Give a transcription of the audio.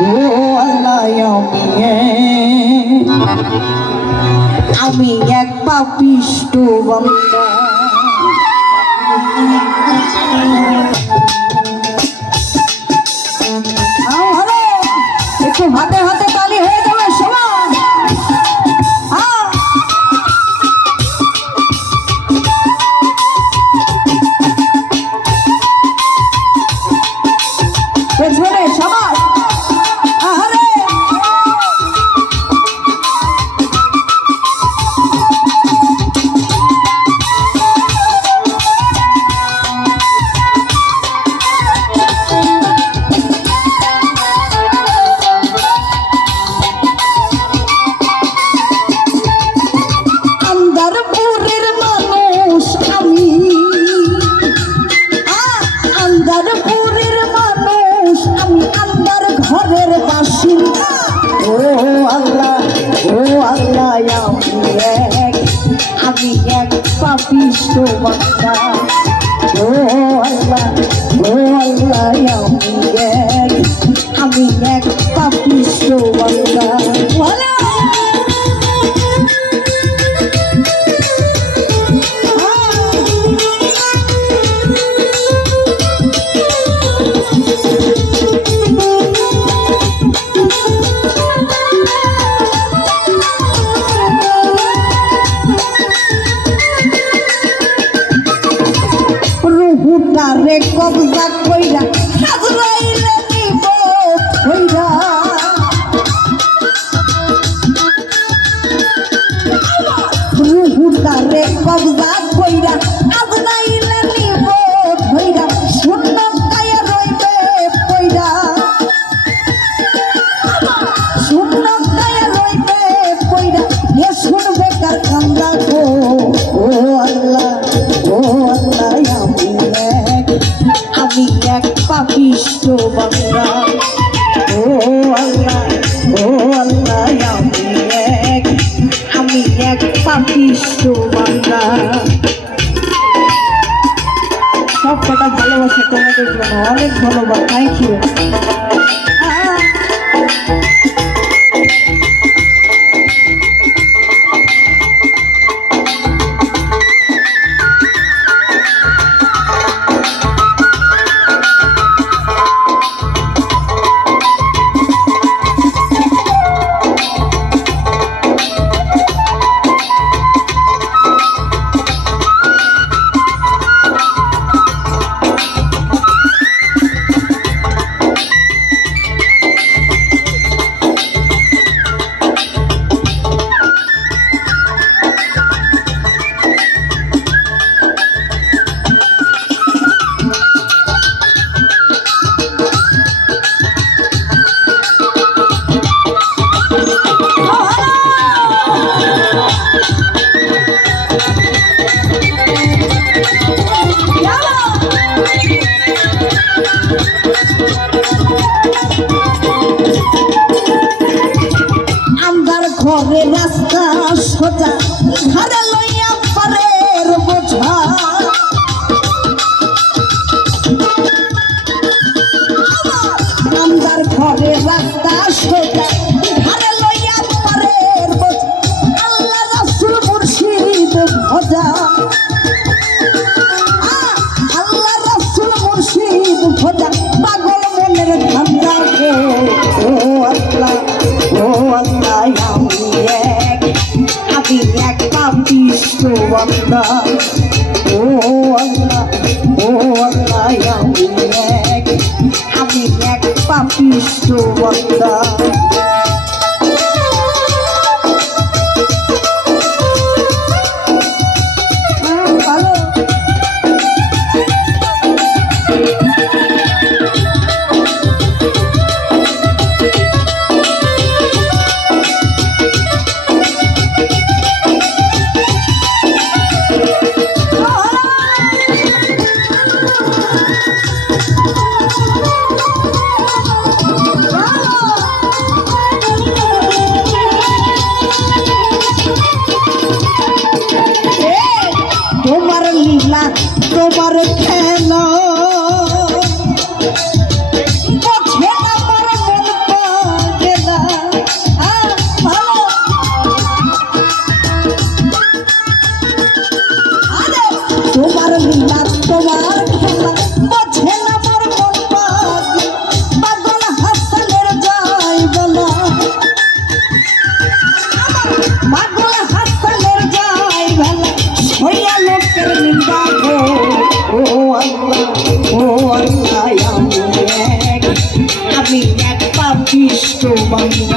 ও আল্লাহ আমি এক পাপিষ্ঠ বান্দা। একটু হাতে হাতে তালি হয়ে যাবে সবাই। পেছনে সবাই আমি এক পাপিষ্ঠ বান্দা। ও আল্লাহ আমি এক পাপিষ্ঠ বান্দা। রে কবজা কইরা আজরাইলে নিব কইরা রুহুটা রে কবজা কইরা আজরাইলে নিব কইরা শূন্য কায়া রইবে কইরা শূন্য কায়া রইবে কইরা এ শুনবে কার কান্দা গো। ও আল্লাহ আমি এক পাপিষ্ঠ বান্দা। ও আল্লাহ আমি এক পাপিষ্ঠ বান্দা। সব কটা ভালোবাসা তোমাদের জন্য, অনেক ধন্যবাদ। Thank you. ঘরে রাস্তা সোজা ঘরে লইয়া পারের বোঝা আমার ঘরে রাস্তা সোজা ঘরে লইয়া পারের বোঝা আল্লাহ রাসূল মুর্শিদ ভজা আল্লাহ রাসূল মুর্শিদ ভজা পাগল মনের ধান্দা গো। ও আল্লাহ আমি এক পাপিষ্ঠ বান্দা। ও আল্লাহ আমি এক পাপিষ্ঠ বান্দা। বান্ধব